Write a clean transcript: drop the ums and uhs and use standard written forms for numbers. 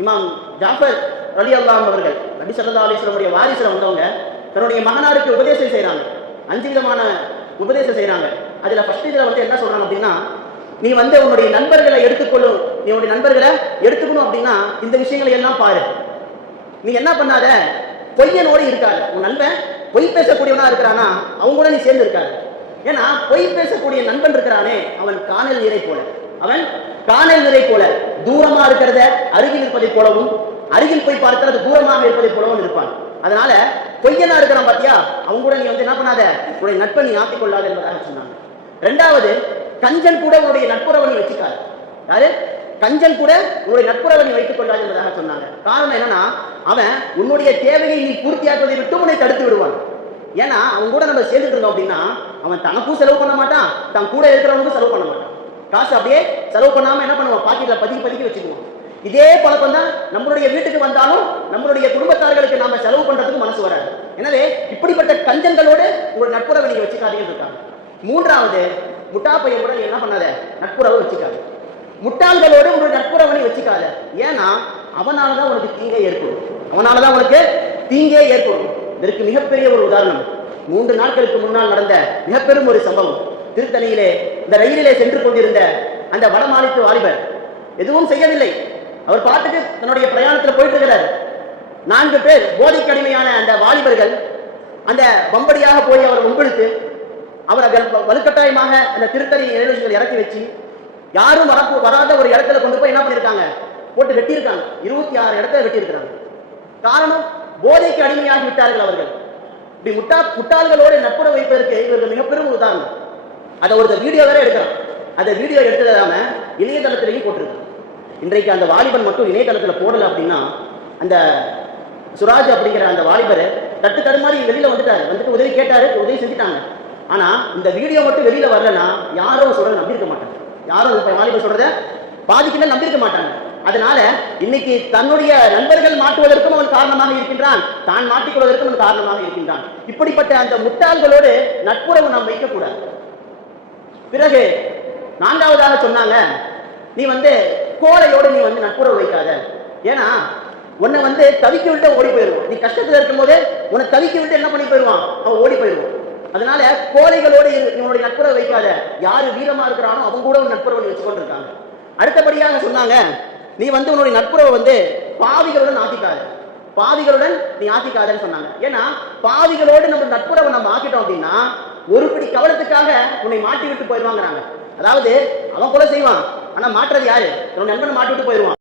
இமாம் ஜாஃபர் ரலியல்லாஹு அவர்கள் நபி ஸல்லல்லாஹு அலைஹி வஸல்லம் வாரிசுல வந்தவங்க தன்னுடைய மகனாருக்கு உபதேசம் செய்கிறாங்க. 5 விதமான உபதேசம் செய்கிறாங்க. அதில் ஃபர்ஸ்ட் இதில் வந்து என்ன சொல்கிறாங்க அப்படின்னா, நீ வந்து உன்னுடைய நண்பர்களை எடுத்துக்கொள்ளும், நீ உன்னுடைய நண்பர்களை எடுத்துக்கணும் அப்படின்னா இந்த விஷயங்களை எல்லாம் பாரு. நீ என்ன பண்ணாத, பொய்யனோடு இருக்காது. உன் நண்பன் பொய் பேசக்கூடியவனா இருக்கிறானா அவங்க கூட நீ சேர்ந்து இருக்காது. ஏன்னா பொய் பேசக்கூடிய நண்பன் இருக்கிறானே அவன் காணல் நீரை போல, அவன் காணல் நீரை போல தூரமா இருக்கிறத அருகில் இருப்பதை போலவும், அருகில் போய் பார்க்கிறது தூரமாக இருப்பதை போலவும் இருப்பான். அதனால பொய்யனா இருக்கிறான் பாத்தியா, அவங்க கூட நீ வந்து என்ன பண்ணாத, உன்னுடைய நட்பை நீ ஆக்கிக் கொள்ளாது என்பதாக சொன்னாங்க. 2வது, கஞ்சன் கூட உன்னுடைய நட்புறவை நீ வச்சுக்காது. யாரு? கஞ்சன் கூட உன்னுடைய நட்புறவை நீ வைத்துக் கொள்ளாது என்பதாக சொன்னாங்க. காரணம் என்னன்னா, அவன் உன்னுடைய தேவையை நீ பூர்த்தியாக்குவதை விட்டு உன்னை தடுத்து விடுவான். ஏன்னா அவன் கூட நம்ம சேர்ந்துட்டு இருந்தோம் அப்படின்னா அவன் தனக்கும் செலவு பண்ண மாட்டான், தன் கூட இருக்கிறவங்களுக்கும் செலவு பண்ண மாட்டான். காசு அப்படியே செலவு பண்ணாம என்ன பண்ணுவான், பாக்கெட்ல பதுக்கி வச்சுக்குவான். இதே பழக்கம் தான் நம்மளுடைய வீட்டுக்கு வந்தாலும் நம்மளுடைய குடும்பத்தார்களுக்கு நாம செலவு பண்றதுக்கு மனசு வராது. எனவே இப்படிப்பட்ட கஞ்சன்களோடு உங்களுடைய நட்புறவை நீங்க வச்சுக்காதீங்கன்னு இருக்காங்க. 3வது, முட்டா பையன் கூட நீ என்ன பண்ணாத, நட்புறவை வச்சுக்காது. முட்டாள்களோடு உங்களுடைய நட்புறவை நீ வச்சுக்காத. ஏன்னா அவனாலதான் உனக்கு தீங்கே ஏற்படும், அவனாலதான் உனக்கு தீங்கே ஏற்படும். இதற்கு மிகப்பெரிய ஒரு உதாரணம் 3 நாட்களுக்கு முன்னால் நடந்த மிகப்பெரும் ஒரு சம்பவம். திருத்தணியிலே இந்த ரயிலிலே சென்று கொண்டிருந்த அந்த வடமாநில வாலிபர் எதுவும் செய்யவில்லை. அவர் பாட்டுக்கு தன்னுடைய பிரயாணத்தில் போயிட்டு இருக்கிறார். 4 பேர் போதைக்கு அடிமையான அந்த வாலிபர்கள் அந்த வம்படியாக போய் அவர் உங்களுக்கு அவர் வலுக்கட்டாயமாக அந்த திருத்தணி நிகழ்ச்சிகள் இறக்கி வச்சு யாரும் வராத ஒரு இடத்துல கொண்டு போய் என்ன பண்ணிருக்காங்க, போட்டு வெட்டியிருக்காங்க. 26 இடத்துல வெட்டியிருக்கிறாங்க. காரணம், போதைக்கு அடிமையாகி விட்டார்கள் அவர்கள். இப்படி முட்டாள்களோடு நட்புறவு வைப்பதற்கு இவர்கள் மிகப்பெரும் உதாரணம். அதை ஒரு வீடியோ வேற எடுக்கிறான். அந்த வீடியோ எடுத்ததாம இணையதளத்திலேயும் போட்டிருக்காங்க. இன்றைக்கு அந்த வாலிபன் மட்டும் இணையதளத்தில் போடல அப்படின்னா, அந்த சுராஜ் அப்படிங்கிற அந்த வாலிபர் தட்டு தடுமாறி வெளியில வந்துட்டு உதவி கேட்டாரு, உதவி செஞ்சுட்டாங்க. ஆனா இந்த வீடியோ மட்டும் வெளியில வரலன்னா யாரும் சொல்றத நம்பியிருக்க மாட்டாங்க, யாரும் வாலிபர் சொல்றத பாதிக்கல நம்பியிருக்க மாட்டாங்க. அதனால இன்னைக்கு தன்னுடைய நண்பர்கள் மாட்டுவதற்கும் அவன் காரணமாக இருக்கின்றான், தான் மாட்டிக்கொள்வதற்கும் அவன் காரணமாக இருக்கின்றான். இப்படிப்பட்ட அந்த முட்டாள்களோடு நட்புறவு நாம் வைக்கக்கூடாது. பிறகு 4வதாக சொன்னாங்க, நீ வந்து கோழையோடு நீ வந்து நட்புறவு வைக்காத. ஏன்னா உன்னை வந்து தவிக்க விட்டு ஓடி போயிடுவான். நீ கஷ்டத்தில் இருக்கும் போதே உன்னை தவிக்க விட்டு என்ன பண்ணி போயிடுவான், அவன் ஓடி போயிடுவான். அதனால கோழைகளோடு இவனுடைய நட்புறவு வைக்காத. யாரு வீரமா இருக்கிறானோ அவங்க கூட ஒரு நட்புறவு வச்சு கொண்டிருக்காங்க. அடுத்தபடியாக சொன்னாங்க, நீ வந்து உன்னுடைய நட்புறவை வந்து பாவிகளுடன் ஆக்கிக்காத, பாவிகளுடன் நீ ஆக்கிக்காதன்னு சொன்னாங்க. ஏன்னா பாவிகளோடு நம்ம நட்புறவை நம்ம ஆக்கிட்டோம் அப்படின்னா ஒரு பிடி கவனத்துக்காக உன்னை மாட்டி விட்டு போயிடுவாங்கிறாங்க. அதாவது அவன் கொலை செய்வான், ஆனா மாற்றுறது யாரு, நண்பனை மாட்டி விட்டு போயிடுவான்.